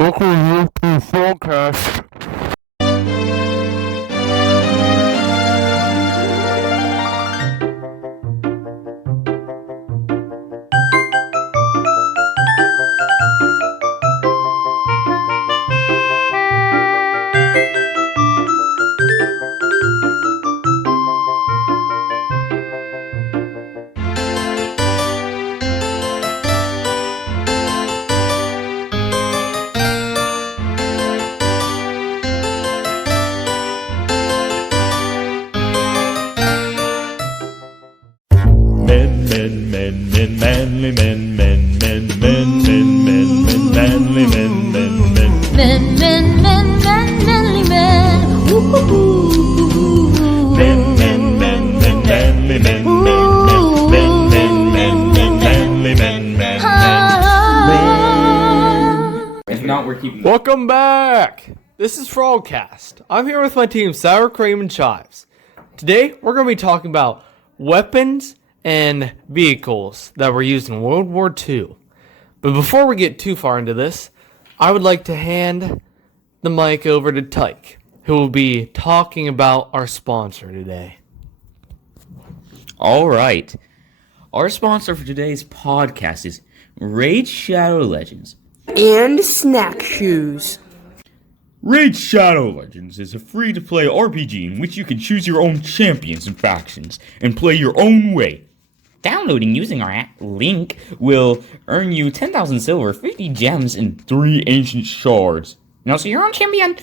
Welcome to Frogcast. Manly men, manly men. Woo-hoo-hoo. Manly men. If not, we're keeping. Welcome back! This is Frogcast. I'm here with my team, Sour Cream and Chives. Today, we're going to be talking about weapons and vehicles that were used in World War II. But before we get too far into this, I would like to hand the mic over to Tyke, who will be talking about our sponsor today. All right. Our sponsor for today's podcast is Raid Shadow Legends. And snack shoes. Raid Shadow Legends is a free-to-play RPG in which you can choose your own champions and factions and play your own way. Downloading using our link will earn you 10,000 silver, 50 gems, and 3 ancient shards. Now, so your own champion.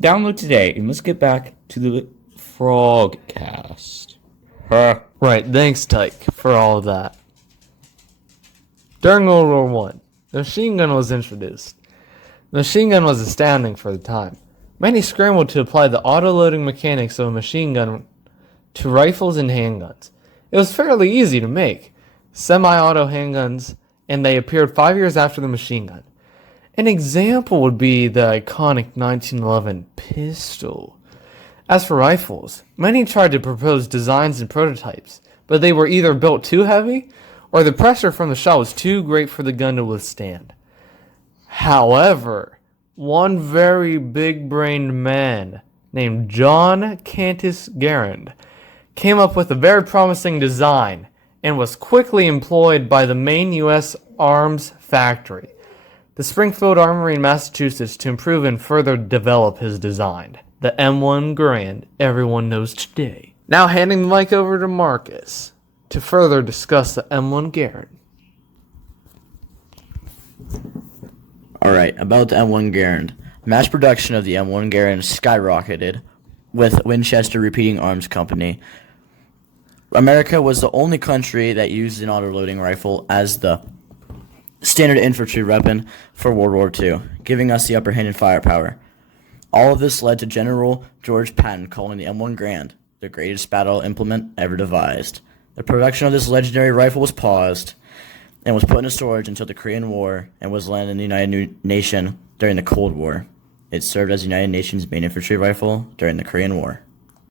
Download today, and let's get back to the Frogcast. Right, thanks Tyke for all of that. During World War I, the machine gun was introduced. The machine gun was astounding for the time. Many scrambled to apply the auto-loading mechanics of a machine gun to rifles and handguns. It was fairly easy to make semi-auto handguns, and they appeared 5 years after the machine gun. An example would be the iconic 1911 pistol. As for rifles, many tried to propose designs and prototypes, but they were either built too heavy or the pressure from the shot was too great for the gun to withstand. However, one very big-brained man named John Cantus Garand came up with a very promising design and was quickly employed by the main U.S. arms factory, the Springfield Armory in Massachusetts, to improve and further develop his design, the M1 Garand everyone knows today. Now handing the mic over to Marcus to further discuss the M1 Garand. Alright, about the M1 Garand. Mass production of the M1 Garand skyrocketed with Winchester Repeating Arms Company. America was the only country that used an auto-loading rifle as the standard infantry weapon for World War II, giving us the upper hand in firepower. All of this led to General George Patton calling the M1 Garand the greatest battle implement ever devised. The production of this legendary rifle was paused and was put into storage until the Korean War and was landed in the United Nations during the Cold War. It served as the United Nations main infantry rifle during the Korean War.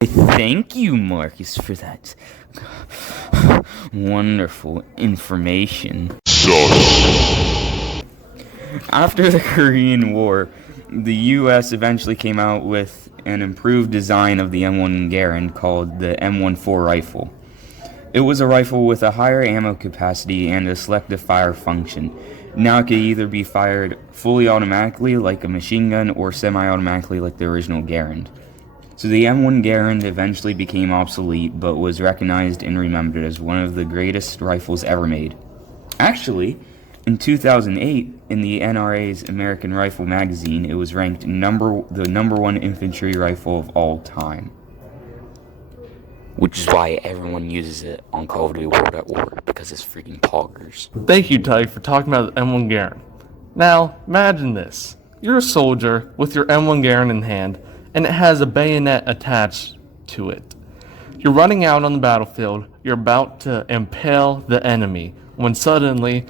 Thank you, Marcus, for that wonderful information. After the Korean War, the U.S. eventually came out with an improved design of the M1 Garand called the M14 rifle. It was a rifle with a higher ammo capacity and a selective fire function. Now it could either be fired fully automatically like a machine gun or semi-automatically like the original Garand. So the M1 Garand eventually became obsolete, but was recognized and remembered as one of the greatest rifles ever made. Actually, in 2008, in the NRA's American Rifle magazine, it was ranked the number one infantry rifle of all time. Which is why everyone uses it on Call of Duty World at War, because it's freaking poggers. Thank you, Tyke, for talking about the M1 Garand. Now, imagine this. You're a soldier with your M1 Garand in hand, and it has a bayonet attached to it. You're running out on the battlefield, you're about to impale the enemy, when suddenly...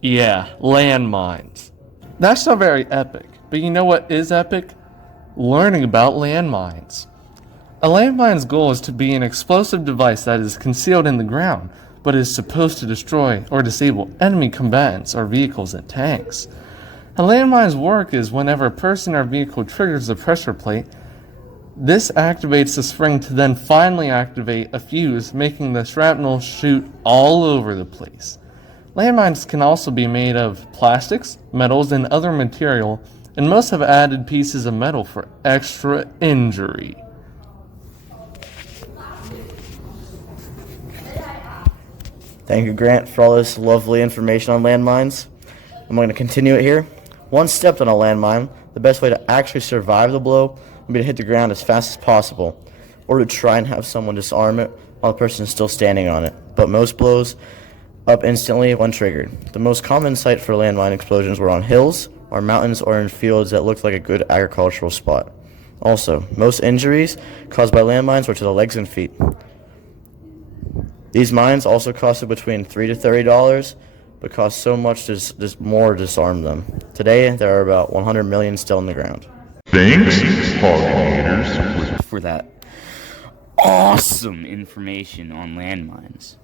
yeah, landmines. That's not very epic, but you know what is epic? Learning about landmines. A landmine's goal is to be an explosive device that is concealed in the ground, but is supposed to destroy or disable enemy combatants or vehicles and tanks. How landmines work is whenever a person or vehicle triggers the pressure plate, this activates the spring to then finally activate a fuse, making the shrapnel shoot all over the place. Landmines can also be made of plastics, metals, and other material, and most have added pieces of metal for extra injury. Thank you, Grant, for all this lovely information on landmines. I'm going to continue it here. Once stepped on a landmine, the best way to actually survive the blow would be to hit the ground as fast as possible, or to try and have someone disarm it while the person is still standing on it. But most blows up instantly when triggered. The most common site for landmine explosions were on hills, or mountains, or in fields that looked like a good agricultural spot. Also, most injuries caused by landmines were to the legs and feet. These mines also costed between $3 to $30, but cost so much more to disarm them. Today, there are about 100 million still in the ground. Thanks, pollinators. For that awesome information on landmines.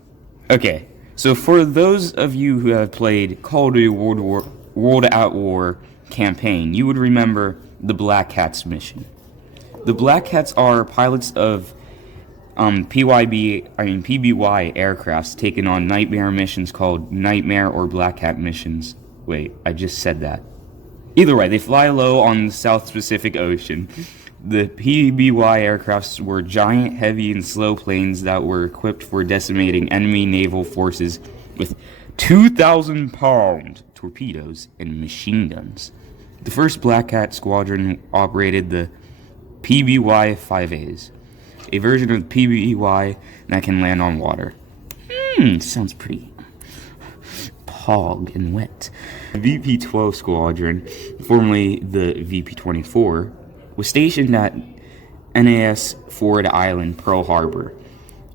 Okay, so for those of you who have played Call of Duty World at War campaign, you would remember the Black Hats mission. The Black Hats are pilots of PBY aircrafts taking on nightmare missions called Nightmare or Black Hat missions. Wait, I just said that. Either way, they fly low on the South Pacific Ocean. The PBY aircrafts were giant, heavy, and slow planes that were equipped for decimating enemy naval forces with 2,000-pound torpedoes and machine guns. The first Black Hat squadron operated the PBY-5As, a version of PBY that can land on water. Sounds pretty pog and wet. The VP-12 squadron, formerly the VP-24, was stationed at NAS Ford Island, Pearl Harbor,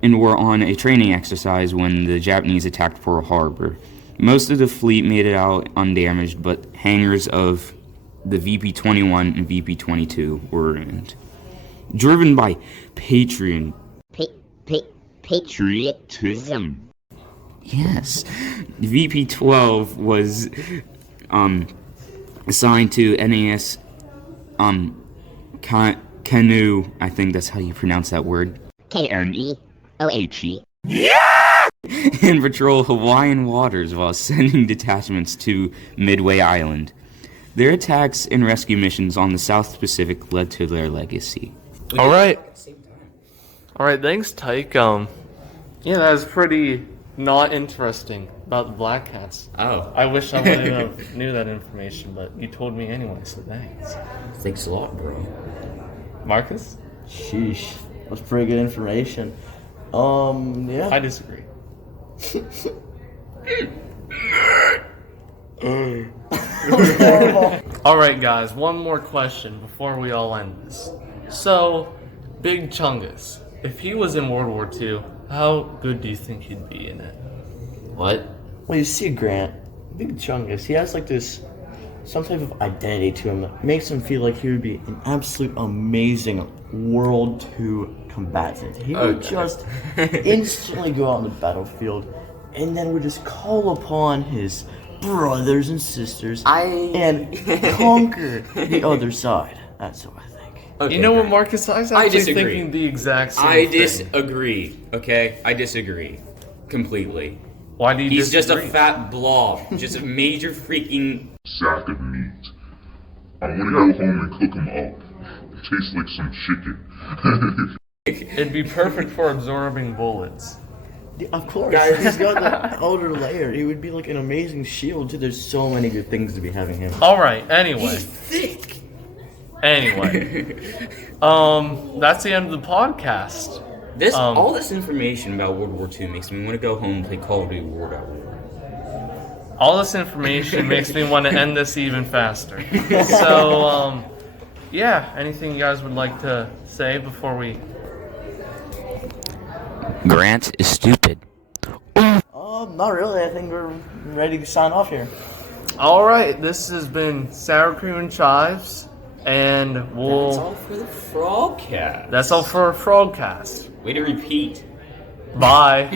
and were on a training exercise when the Japanese attacked Pearl Harbor. Most of the fleet made it out undamaged, but hangars of the VP-21 and VP-22 were ruined. Driven by patriotism. Yes. VP-12 was assigned to NAS Canoe, I think that's how you pronounce that word. K-N-E-O-H-E. Yeah! And patrol Hawaiian waters while sending detachments to Midway Island. Their attacks and rescue missions on the South Pacific led to their legacy. All right, thanks, Tyke. Yeah, that was pretty not interesting about the Black Hats. Oh. I wish I would have knew that information, but you told me anyway, so thanks. Thanks a lot, bro. Marcus? Sheesh, that's pretty good information. Yeah. I disagree. Alright, guys, one more question before we all end this. So, Big Chungus, if he was in World War II, how good do you think he'd be in it? What? Well, you see, Grant, Big Chungus, he has like this, some type of identity to him that makes him feel like he would be an absolute amazing World II combatant. He would just instantly go out on the battlefield and then would just call upon his brothers and sisters and conquer the other side. That's what I think. Okay, you know what, Marcus? I was actually thinking the exact same thing. I disagree, okay? I disagree. Completely. Why do you He's disagree? just a fat blob. Just a major freaking sack of meat. I'm gonna go home and cook him up. It tastes like some chicken. It'd be perfect for absorbing bullets. Of course, he's got the outer layer. He would be like an amazing shield too. There's so many good things to be having him. Alright, anyway. He's thick. Anyway. That's the end of the podcast. All this information about World War II makes me want to go home and play Call of Duty World at War. All this information makes me want to end this even faster. So, yeah, anything you guys would like to say before we... Grant is stupid. Not really. I think we're ready to sign off here. Alright, this has been Sour Cream and Chives, and we'll... That's all for the Frogcast. That's all for Frogcast. Way to repeat. Bye.